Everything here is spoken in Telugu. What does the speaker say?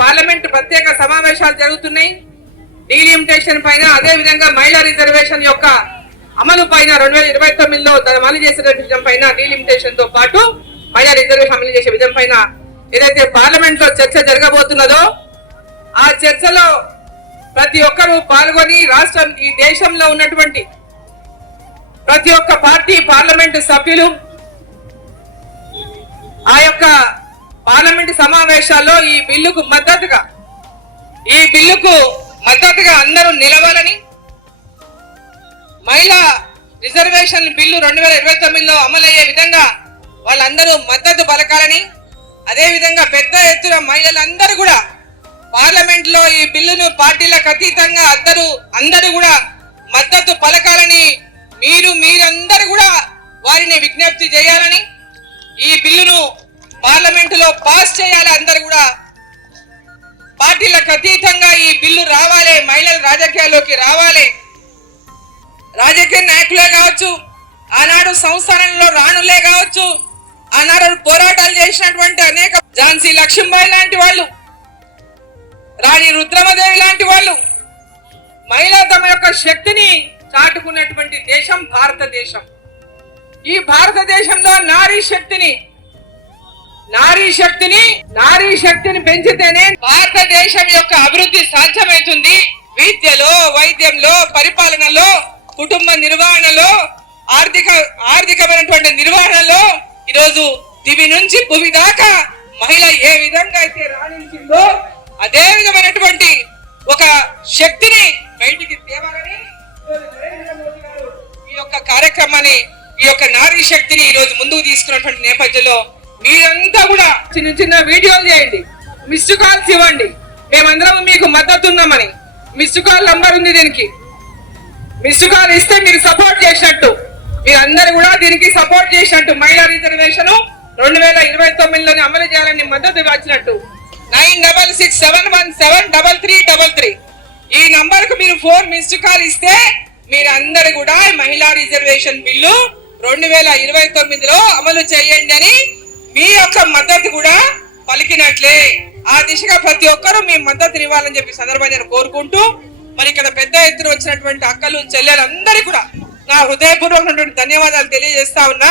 పార్లమెంట్ ప్రత్యేక సమావేశాలు జరుగుతున్నాయి. డీలిమిటేషన్ పైన, అదే విధంగా మహిళా రిజర్వేషన్ యొక్క అమలు పైన 2029లో అమలు చేసిన విషయం పైన, డీలిమిటేషన్ తో పాటు మహిళా రిజర్వేషన్ అమలు చేసే విషయం పైన ఏదైతే పార్లమెంట్ లో చర్చ జరగబోతున్నదో ఆ చర్చలో ప్రతి ఒక్కరూ పాల్గొని ఈ దేశంలో ఉన్నటువంటి ప్రతి ఒక్క పార్టీ పార్లమెంటు సభ్యులు ఆ యొక్క పార్లమెంటు సమావేశాల్లో ఈ బిల్లుకు మద్దతుగా అందరూ నిలవాలని, మహిళా రిజర్వేషన్ బిల్లు 2029లో అమలయ్యే విధంగా వాళ్ళందరూ మద్దతు పలకాలని, అదే విధంగా పెద్ద ఎత్తున మహిళలందరూ కూడా పార్లమెంట్ లో ఈ బిల్లును పార్టీలకు అతీతంగా అందరూ కూడా మద్దతు పలకాలని మీరందరూ కూడా వారిని విజ్ఞప్తి చేయాలని, ఈ బిల్లును పార్లమెంట్ లో పాస్ చేయాలి. అందరూ కూడా పార్టీలకు అతీతంగా ఈ బిల్లు రావాలి, మహిళలు రాజకీయాల్లోకి రావాలి. రాజకీయ నాయకులే కావచ్చు, ఆనాడు సంస్థానంలో రాణులే కావచ్చు, ఆనాడు పోరాటాలు చేసినటువంటి అనేక ఝాన్సీ లక్ష్మీబాయి లాంటి వాళ్ళు, రాణి రుద్రమదేవి లాంటి వాళ్ళు మహిళా తమ యొక్క శక్తిని చాటుకున్నటువంటి దేశం భారతదేశం. ఈ భారతదేశంలో నారీ శక్తిని పెంచితేనే భారతదేశం యొక్క అభివృద్ధి సాధ్యమవుతుంది. విద్యలో, వైద్యంలో, పరిపాలనలో, కుటుంబ నిర్వహణలో, ఆర్థికమైనటువంటి నిర్వహణలో ఈరోజు దివి నుంచి భూమి దాకా మహిళ ఏ విధంగా అయితే రాణించిందో అదే విధమైనటువంటి ఒక శక్తిని బయటికి తేవాలని ఈ యొక్క కార్యక్రమాన్ని, ఈ యొక్క నారీ శక్తిని ఈ రోజు ముందుకు తీసుకున్నటువంటి నేపథ్యంలో మీరంతా కూడా చిన్న చిన్న వీడియోలు చేయండి, మిస్డ్ కాల్స్ ఇవ్వండి. మేమందరం మీకు మద్దతు ఉన్నామని మిస్డ్ కాల్ నంబర్ ఉంది. దీనికి మిస్డ్ కాల్ ఇస్తే మీరు సపోర్ట్ చేసినట్టు, మీరందరూ కూడా దీనికి సపోర్ట్ చేసినట్టు, మహిళా రిజర్వేషన్ 2029లోనే అమలు చేయాలని మద్దతు ఇవ్వాల్సినట్టు 9667173333 ఈ నంబర్ కు మీరు ఫోన్ మిస్డ్ కాల్ ఇస్తే మీరందరూ కూడా మహిళా రిజర్వేషన్ బిల్లు 2029లో అమలు చేయండి అని మీ యొక్క మద్దతు కూడా పలికినట్లే. ఆ దిశగా ప్రతి ఒక్కరూ మీ మద్దతు ఇవ్వాలని చెప్పి సందర్భంగా నేను కోరుకుంటూ, మరి ఇక్కడ పెద్ద ఎత్తున వచ్చినటువంటి అక్కలు చెల్లెలందరికీ కూడా నా హృదయపూర్వకమైనటువంటి ధన్యవాదాలు తెలియజేస్తా ఉన్నా.